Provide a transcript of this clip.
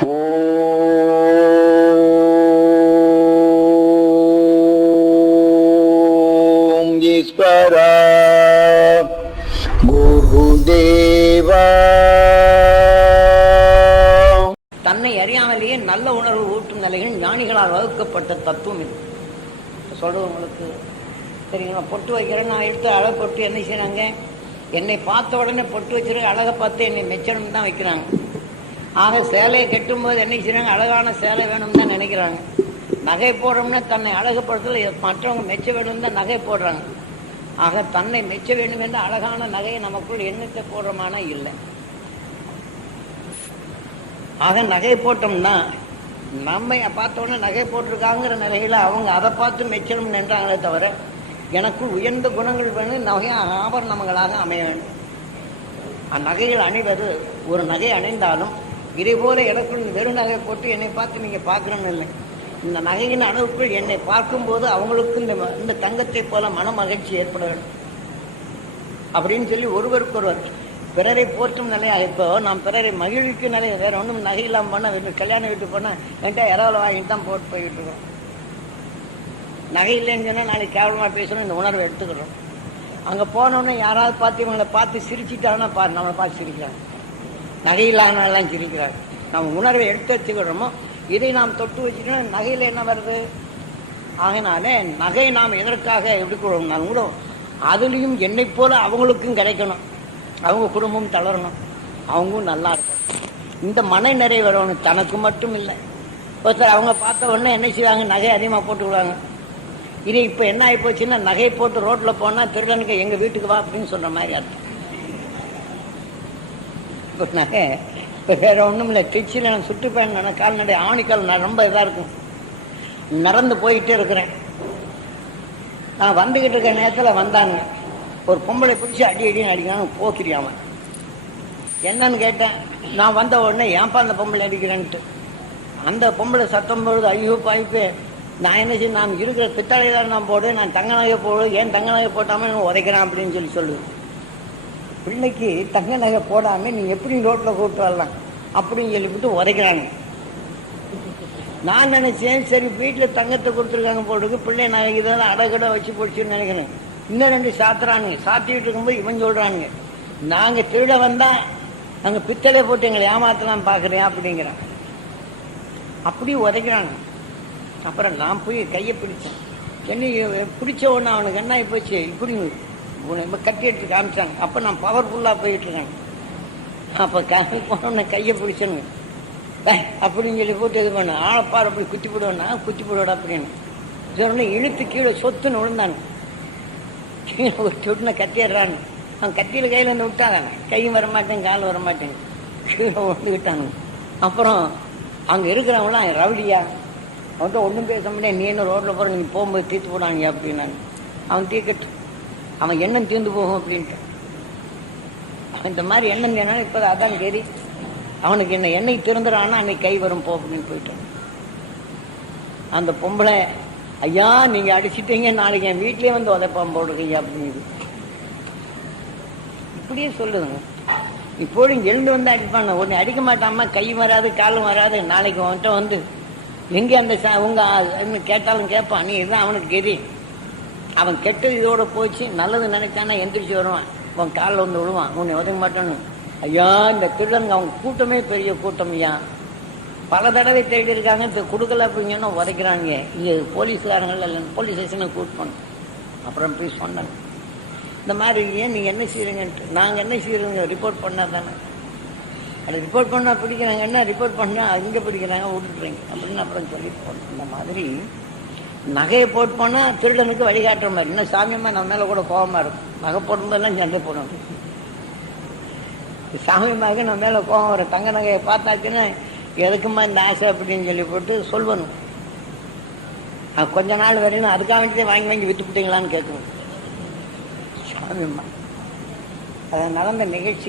ஓம் ஈஸ்வரா குருதேவா. தன்னை அறியாமலேயே நல்ல உணர்வு ஊட்டும் நிலைகள் ஞானிகளால் வகுக்கப்பட்ட தத்துவம் இது. சொல்றது உங்களுக்கு சரிங்களா? பொட்டு வைக்கிறேன், நான் எடுத்து அழகு பொட்டு என்ன செய்யறாங்க, என்னை பார்த்த உடனே பொட்டு வச்சிருக்க அழகை பார்த்து என்னை மெச்சணும் தான் வைக்கிறாங்க. ஆக சேலையை கட்டும்போது என்ன செய்யறாங்க, அழகான சேலை வேணும் தான் நினைக்கிறாங்க. நகை போடுறோம்னா தன்னை அழகுப்படுத்தல மற்றவங்க மெச்ச வேணும் தான் நகை போடுறாங்க. ஆக தன்னை மெச்ச வேண்டும் என்ற அழகான நகையை நமக்குள் எண்ணத்தை போடுறோமானா இல்லை. ஆக நகை போட்டோம்னா நம்ம பார்த்த உடனே நகை போட்டிருக்காங்கிற நிலையில அவங்க அதை பார்த்து மெச்சணும் நின்றாங்களே தவிர எனக்குள் உயர்ந்த குணங்கள் வேணும், நகை ஆபரணங்களாக அமைய வேண்டும். அந்நகைகள் அணிவது ஒரு நகை அணிந்தாலும் இதே போல எனக்குள் வெறும் நகை போட்டு என்னை பார்த்து நீங்க பார்க்கணும்னு இல்லை. இந்த நகையின் அளவுக்குள் என்னை பார்க்கும்போது அவங்களுக்கு இந்த தங்கத்தை போல மன மகிழ்ச்சி ஏற்பட வேண்டும் அப்படின்னு சொல்லி ஒருவருக்கொருவர் பிறரை போற்றும் நிலையா. இப்போ நாம் பிறரை மகிழ்விக்கும் நிலையை வேற ஒன்றும் நகை இல்லாமல் பண்ண வீட்டு கல்யாணம் வீட்டு போனால் என்கிட்ட இரவில் வாங்கிட்டு தான் போட்டு போய்கிட்டு இருக்கோம். நகை இல்லைன்னு சொன்னால் நாளைக்கு கேவலமாக பேசணும், இந்த உணர்வை எடுத்துக்கிறோம். அங்கே போனோடனே யாராவது பார்த்து இவங்களை பார்த்து சிரிச்சிட்டாங்கன்னா பாரு, நம்மளை பார்த்து சிரிக்கிறாங்க. நகை இல்லாமலாம் சிரிக்கிறாங்க. நம்ம உணர்வை எடுத்து வச்சுக்கிறோமோ இதை நாம் தொட்டு வச்சுட்டோம். நகையில் என்ன வருது? ஆகினாலே நகை நாம் எதற்காக எடுக்கிறோம்னா கூட அதுலேயும் என்னை போல அவங்களுக்கும் கிடைக்கணும், அவங்க குடும்பம் தளரணும், அவங்களும் நல்லா இருக்கணும். இந்த மன நிறைவு வரணும், தனக்கு மட்டும் இல்லை. ஒருத்தர் அவங்க பார்த்த உடனே என்ன செய்வாங்க, நகை அதிகமாக போட்டுக்குவாங்க. இது இப்போ என்ன ஆகி போச்சுன்னா நகை போட்டு ரோட்டில் போனால் திருடனுக்கு எங்கள் வீட்டுக்கு வா அப்படின்னு சொல்கிற மாதிரி அர்த்தம். இப்போ நகை இப்போ வேற ஒன்றும் இல்லை. திருச்சியில் நான் சுற்றுப்பயணம் கால்நடை ஆணிக்கால் நான் ரொம்ப இதாக இருக்கும், நடந்து போயிட்டே இருக்கிறேன். நான் வந்துக்கிட்டு இருக்கிற நேரத்தில் வந்தாங்க ஒரு பொம்பளை பிடிச்சி அடி அடின்னு அடிக்கிறாங்க. போக்கிறியாம என்னன்னு கேட்டேன். நான் வந்த உடனே ஏன்பா அந்த பொம்பளை அடிக்கிறேன்ட்டு அந்த பொம்பளை சத்தம் போடுது, ஐயோ பாய்ப்பு. நான் என்ன செய்ய, நான் இருக்கிற பித்தளை தான் நான் போடு, நான் தங்க நகை போடு, ஏன் தங்க நகை போட்டாமல் நான் உதைக்கிறேன் அப்படின்னு சொல்லி சொல்லுது. பிள்ளைக்கு தங்க நகை போடாமல் நீ எப்படி ரோட்டில் கூப்பிட்டு வரலாம் அப்படின்னு சொல்லிவிட்டு உதைக்கிறாங்க. நான் நினைச்சேன் சரி வீட்டில் தங்கத்தை கொடுத்துருக்காங்க போட்டுருக்கு, பிள்ளை நகை இதெல்லாம் அடகடை வச்சு போச்சுன்னு நினைக்கிறேன். இன்னும் ரெண்டு சாத்துறானுங்க. சாத்திட்டு இருக்கும்போது இவன் சொல்றானுங்க, நாங்க திருட வந்தா நாங்க பித்தளை போட்டு எங்களை ஏமாத்தலாம் பாக்குறேன் அப்படிங்கிறான். அப்படி உதைக்கிறாங்க. அப்புறம் நான் போய் கையை பிடிச்சேன். என்ன பிடிச்ச உடனே அவனுக்கு என்ன போச்சு, இப்படி கட்டி எடுத்து காமிச்சாங்க. அப்ப நான் பவர்ஃபுல்லா போயிட்டு இருக்கேன். அப்ப போன கையை பிடிச்சனுங்க அப்படின்னு சொல்லி போட்டு இது பண்ண ஆளப்பார் அப்படி குத்தி போடுவேன்னா குத்தி போடுவா அப்படின்னு சொன்ன இழுத்து கீழே சொத்துன்னு விழுந்தானு. கீழே ஒரு சொட்டுன கத்திடுறான்னு அவன் கத்தியில் கையில் வந்து விட்டாதாங்க. கையும் வரமாட்டேன் காலும் வரமாட்டேங்க, கீழே விழுந்துக்கிட்டாங்க. அப்புறம் அங்கே இருக்கிறவங்களாம் ரவுடியா, அவன்கிட்ட ஒன்றும் பேச முடியாது. நீ என்ன ரோட்டில் போகிற, நீ போகும்போது தீர்த்து போடாங்க அப்படின்னாங்க. அவன் தீர்க்கட்டு, அவன் எண்ணம் தீர்ந்து போகும் அப்படின்ட்டு. இந்த மாதிரி எண்ணம் தேனாலும் இப்போ அதான் கேரி அவனுக்கு என்ன எண்ணெய் திறந்துடான்னா அன்னைக்கு கை வரும் போ அப்படின்னு போயிட்டான். அந்த பொம்பளை ஐயா நீங்க அடிச்சுட்டீங்க, நாளைக்கு என் வீட்லயே வந்து உதைப்பான் போடுறீங்க அப்படின்னு இப்படியே சொல்லுதுங்க. இப்போதும் எழுந்து வந்து அடிப்பான ஒன்று அடிக்க மாட்டாமா, கை வராது காலும் வராது. நாளைக்கு அவன்கிட்ட வந்து எங்கே அந்த உங்க கேட்டாலும் கேட்பான். நீ இதுதான் அவனுக்கு கெதி. அவன் கெட்டது இதோட போச்சு, நல்லது நினைச்சானா எந்திரிச்சு வருவான், அவன் காலில் வந்து விழுவான், உன்னை உதவி மாட்டான்னு. ஐயா இந்த திருடனுங்க அவங்க கூட்டமே பெரிய கூட்டம் ஐயா, பல தடவை தேடி இருக்காங்க, இப்போ கொடுக்கல அப்படின்னு சொன்னா உதைக்கிறாங்க. இங்கே போலீஸ்காரங்கள் இல்லை, போலீஸ் ஸ்டேஷனை கூட்டணும். அப்புறம் போய் சொன்னாங்க இந்த மாதிரி ஏன் நீங்கள் என்ன செய்கிறீங்கன்ட்டு. நாங்கள் என்ன செய்கிறோங்க, ரிப்போர்ட் பண்ணால் தானே. அதை ரிப்போர்ட் பண்ணால் பிடிக்கிறாங்க, என்ன ரிப்போர்ட் பண்ணால் அங்கே பிடிக்கிறாங்க விட்டுறீங்க அப்படின்னு அப்புறம் சொல்லி போடணும். இந்த மாதிரி நகையை போட்டு போனால் திருடனுக்கு வழிகாட்டுற மாதிரி. இன்னும் சாமியமாக நம்ம மேலே கூட கோபமாக இருக்கும். நகை போடும்போதெல்லாம் சண்டை போடணும். சாமியமாக நம்ம மேலே கோபம் வரும். தங்க நகையை பார்த்தாச்சுன்னா எதுக்குமா இந்த ஆசை அப்படின்னு சொல்லி போட்டு சொல்லணும். கொஞ்ச நாள் வரையும் அதுக்காக வேண்டியதே வாங்கி வாங்கி விற்றுப்பிட்டீங்களான்னு கேட்கணும் சாமியம்மா. அதை நடந்த நிகழ்ச்சி